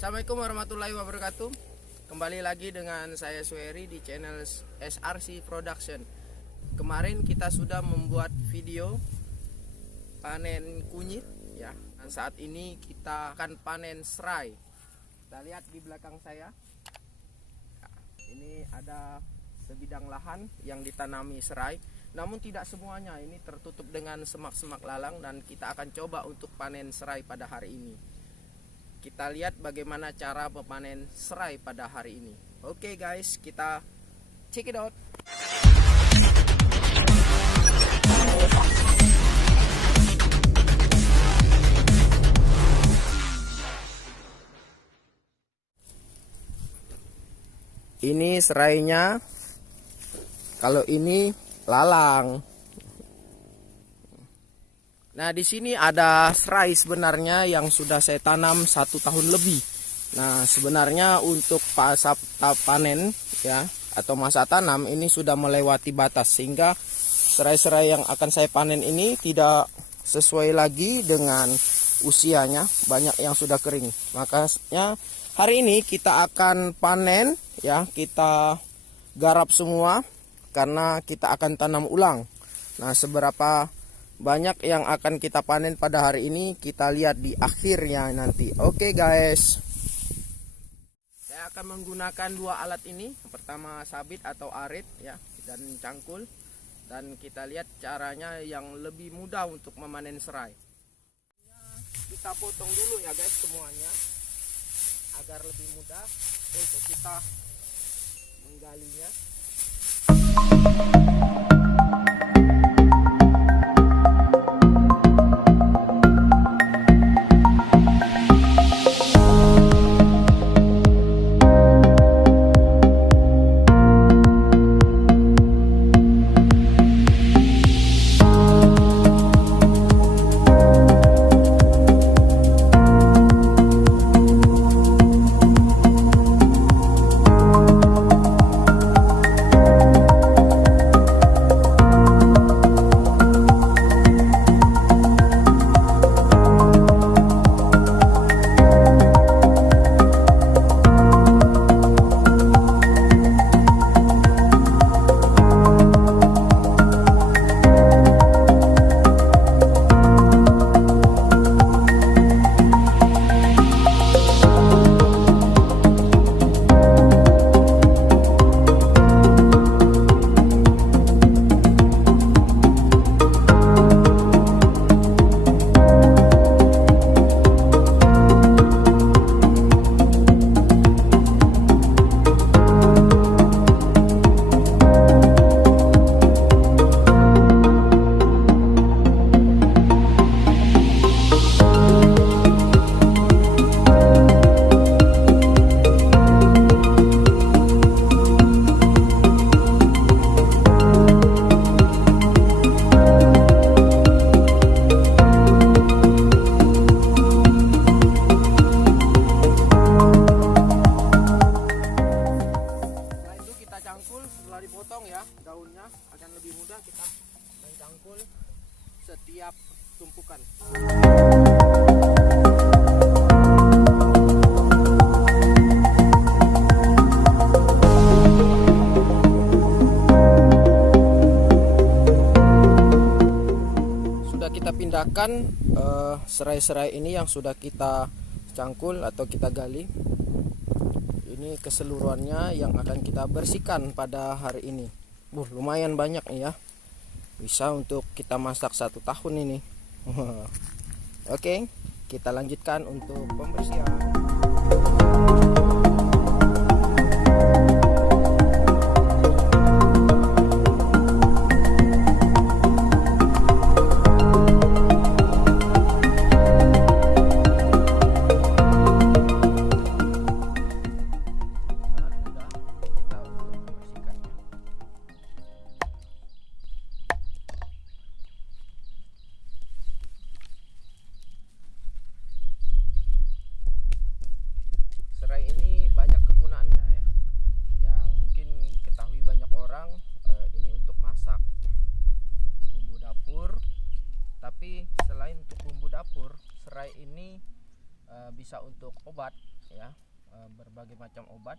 Assalamualaikum warahmatullahi wabarakatuh. Kembali lagi dengan saya Sueri di channel SRC Production. Kemarin kita sudah membuat video panen kunyit ya. Dan saat ini kita akan panen serai. Kita lihat di belakang saya. Nah, ini ada sebidang lahan yang ditanami serai. Namun tidak semuanya, ini tertutup dengan semak-semak lalang dan kita akan coba untuk panen serai pada hari ini. Kita lihat bagaimana cara memanen serai pada hari ini. Oke guys, kita check it out. Ini serainya. Kalau ini lalang. Nah, di sini ada serai sebenarnya yang sudah saya tanam 1 tahun lebih. Nah, sebenarnya untuk masa panen ya atau masa tanam ini sudah melewati batas, sehingga serai-serai yang akan saya panen ini tidak sesuai lagi dengan usianya, banyak yang sudah kering. Makanya hari ini kita akan panen ya, kita garap semua karena kita akan tanam ulang. Nah, seberapa banyak yang akan kita panen pada hari ini kita lihat di akhirnya nanti. Oke guys, saya akan menggunakan 2 alat ini. Yang pertama sabit atau arit ya, dan cangkul. Dan kita lihat caranya yang lebih mudah untuk memanen serai. Kita potong dulu ya guys semuanya, agar lebih mudah untuk kita menggalinya. Setelah dipotong ya daunnya, akan lebih mudah kita mencangkul setiap tumpukan. Sudah kita pindahkan serai-serai ini yang sudah kita cangkul atau kita gali. Ini keseluruhannya yang akan kita bersihkan pada hari ini. Lumayan banyak nih ya, bisa untuk kita masak 1 tahun ini. Oke, kita lanjutkan untuk pembersihan. Serai ini bisa untuk obat ya, berbagai macam obat.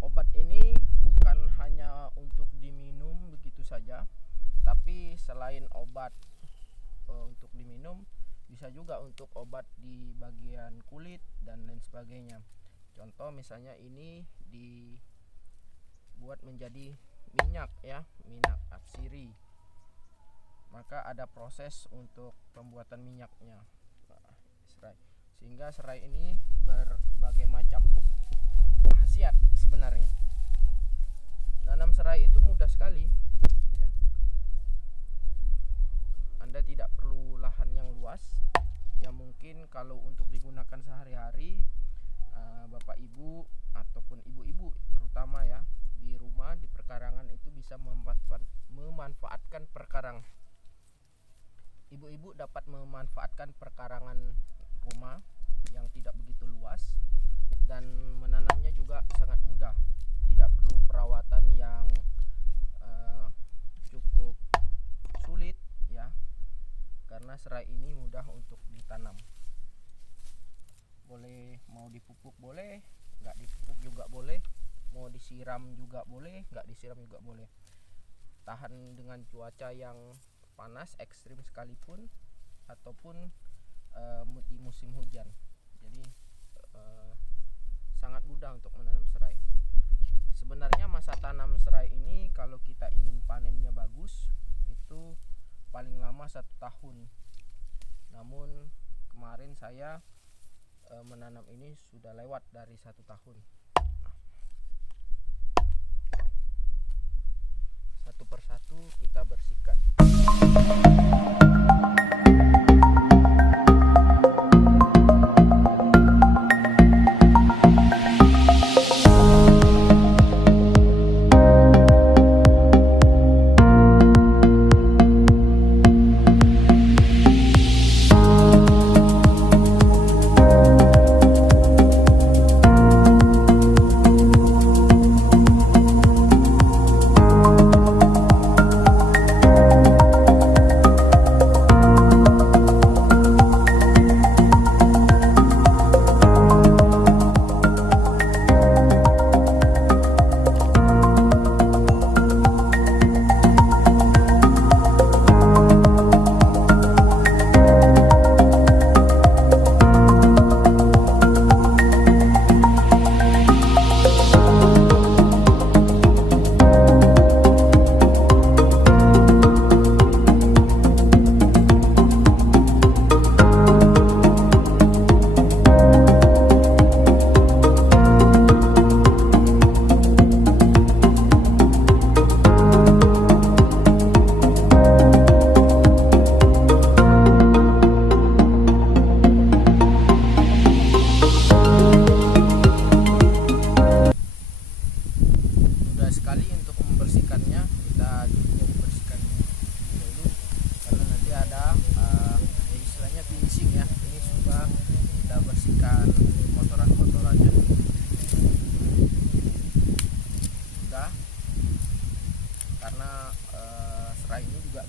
Obat ini bukan hanya untuk diminum begitu saja, tapi selain obat untuk diminum, bisa juga untuk obat di bagian kulit dan lain sebagainya. Contoh misalnya ini dibuat menjadi minyak ya, minyak atsiri. Maka ada proses untuk pembuatan minyaknya. Sehingga serai ini berbagai macam khasiat sebenarnya. Nanam serai itu mudah sekali ya. Anda tidak perlu lahan yang luas, yang mungkin kalau untuk digunakan sehari-hari, Bapak Ibu ataupun ibu-ibu terutama ya, di rumah di perkarangan itu bisa memanfaatkan perkarang. Ibu-ibu dapat memanfaatkan perkarangan rumah yang tidak begitu luas, dan menanamnya juga sangat mudah, tidak perlu perawatan yang cukup sulit ya, karena serai ini mudah untuk ditanam. Boleh mau dipupuk boleh, nggak dipupuk juga boleh, mau disiram juga boleh, nggak disiram juga boleh. Tahan dengan cuaca yang panas ekstrim sekalipun, ataupun di musim hujan. Jadi sangat mudah untuk menanam serai. Sebenarnya masa tanam serai ini kalau kita ingin panennya bagus itu paling lama 1 tahun. Namun kemarin saya menanam ini sudah lewat dari 1 tahun. Satu persatu kita bersihkan.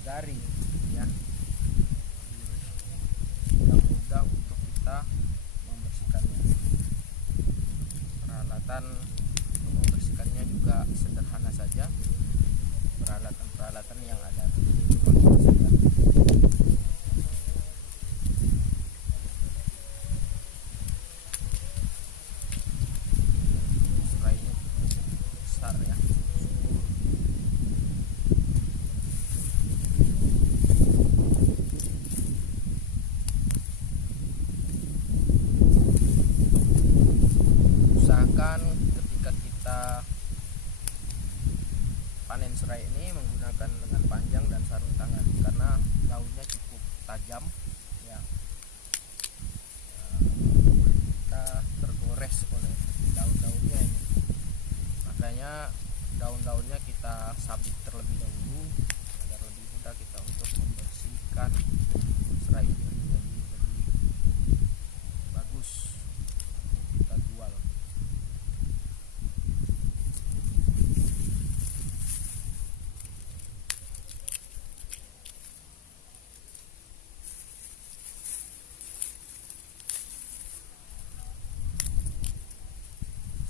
garing ya, sehingga mudah untuk kita membersihkannya. Peralatan untuk membersihkannya juga sederhana saja, peralatan-peralatan yang ada di rumah saja. Spraynya besar ya. Usahakan ketika kita panen serai ini menggunakan lengan panjang dan sarung tangan, karena daunnya cukup tajam ya, kita tergores oleh daun-daunnya ini. Makanya daun-daunnya kita sabit terlebih dahulu agar lebih mudah kita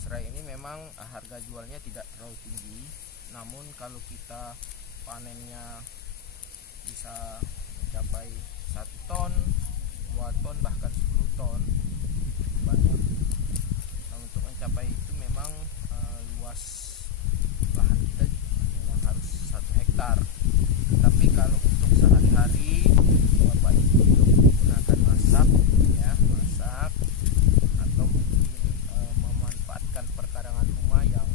serai ini memang harga jualnya tidak terlalu tinggi, namun kalau kita panennya bisa mencapai 1 ton, 2 ton, bahkan 10 ton banyak. Nah, untuk mencapai itu memang luas lahan kita memang harus 1 hektar. Tapi kalau untuk sehari-hari Bapak Ibu untuk menggunakan masak atau mungkin memanfaatkan perkarangan rumah yang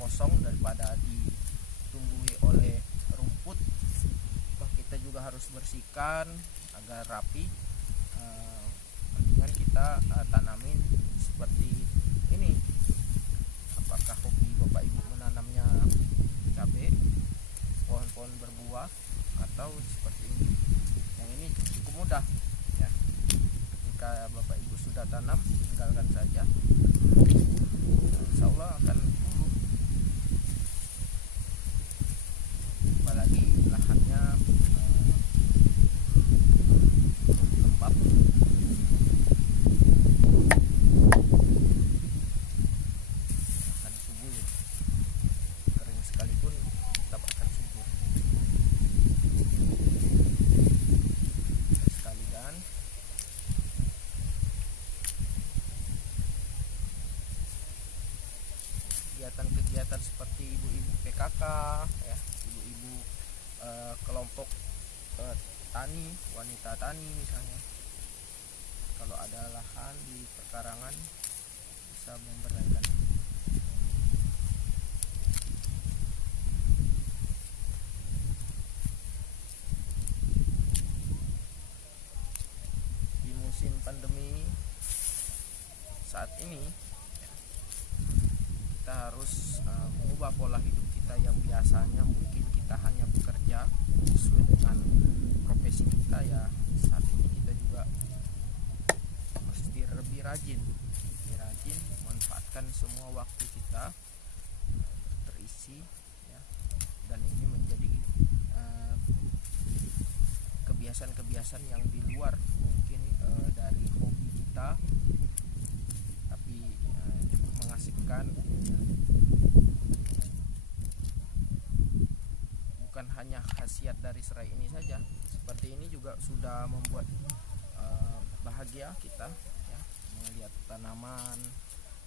kosong daripada ditumbuhi oleh rumput, toh kita juga harus bersihkan agar rapi. Mendingan kita tanamin seperti ini. Apakah hobi Bapak Ibu menanamnya cabai, pohon-pohon berbuah, atau seperti ini? Yang ini cukup mudah ya. Ketika Bapak Ibu sudah tanam, tinggalkan saja, insya Allah akan tumbuh. Apalagi lahannya lembab, akan subur. Kering sekalipun tetap akan subur. Sekali dan kegiatan-kegiatan seperti ibu-ibu PKK ya, ibu-ibu kelompok tani, wanita tani misalnya, kalau ada lahan di perkarangan bisa memberdayakan. Di musim pandemi saat ini kita harus mengubah pola hidup kita yang biasanya mungkin kita hanya bekerja sesuai dengan profesi kita ya. Saat ini kita juga mesti lebih rajin manfaatkan semua waktu kita terisi ya. Dan ini menjadi kebiasaan-kebiasaan yang di luar mungkin dari hobi kita, tapi cukup mengasihkan. Bukan hanya khasiat dari serai ini saja, seperti ini juga sudah membuat bahagia kita ya, melihat tanaman,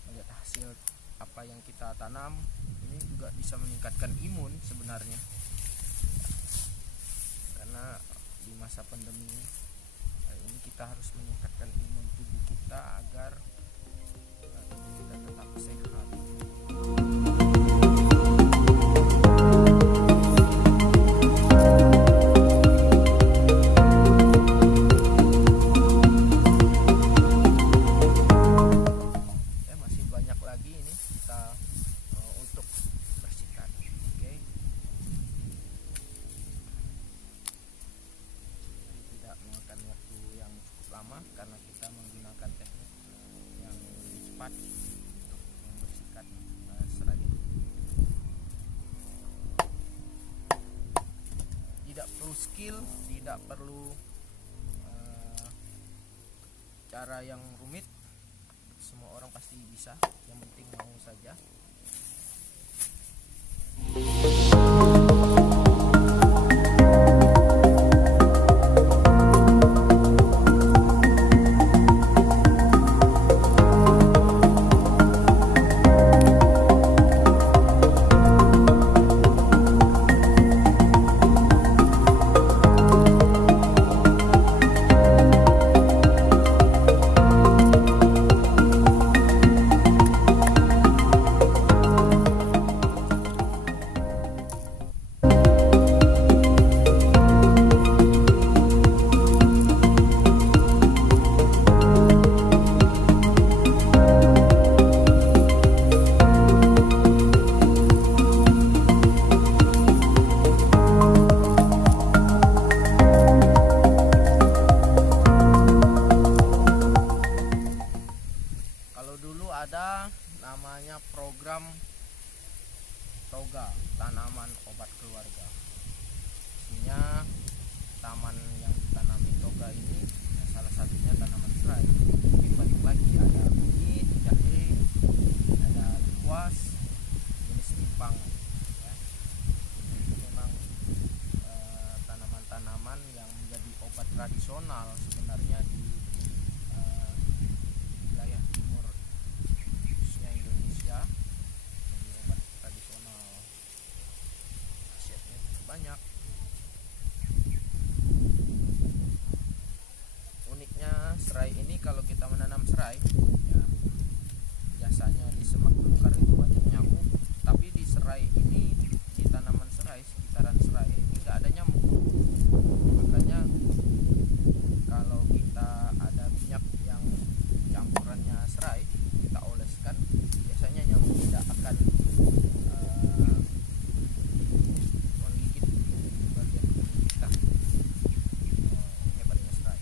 melihat hasil apa yang kita tanam. Ini juga bisa meningkatkan imun sebenarnya ya, karena di masa pandemi ini kita harus meningkatkan imun tubuh kita agar tubuh kita tetap sehat. Masih banyak lagi ini kita untuk bersihkan. Oke. Tidak memakan waktu yang cukup lama karena kita menggunakan teknik yang cepat untuk membersihkan serai ini. Tidak perlu skill, tidak perlu cara yang rumit, semua orang pasti bisa, yang penting mau saja. tradisional sebenarnya di wilayah timur khususnya Indonesia. Jadi obat tradisional khasiatnya banyak. Uniknya serai ini, kalau kita menanam serai ya, biasanya di semak belukar itu banyak nyamuk, tapi di serai ini, di tanaman serai, sekitaran serai ini nggak ada nyamuk. Makanya kalau kita ada minyak yang campurannya serai, kita oleskan, biasanya nyamuk tidak akan menggigit bagian kulit kita. Hebatnya serai.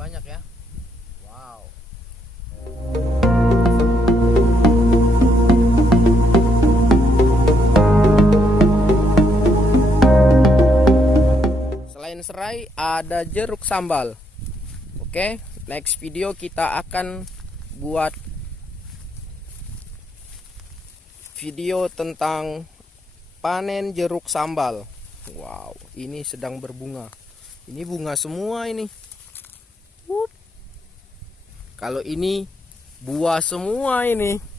Banyak ya. Wow. Selain serai ada jeruk sambal. Oke, next video kita akan buat video tentang panen jeruk sambal. Wow, ini sedang berbunga. Ini bunga semua ini. Kalau ini buah semua ini.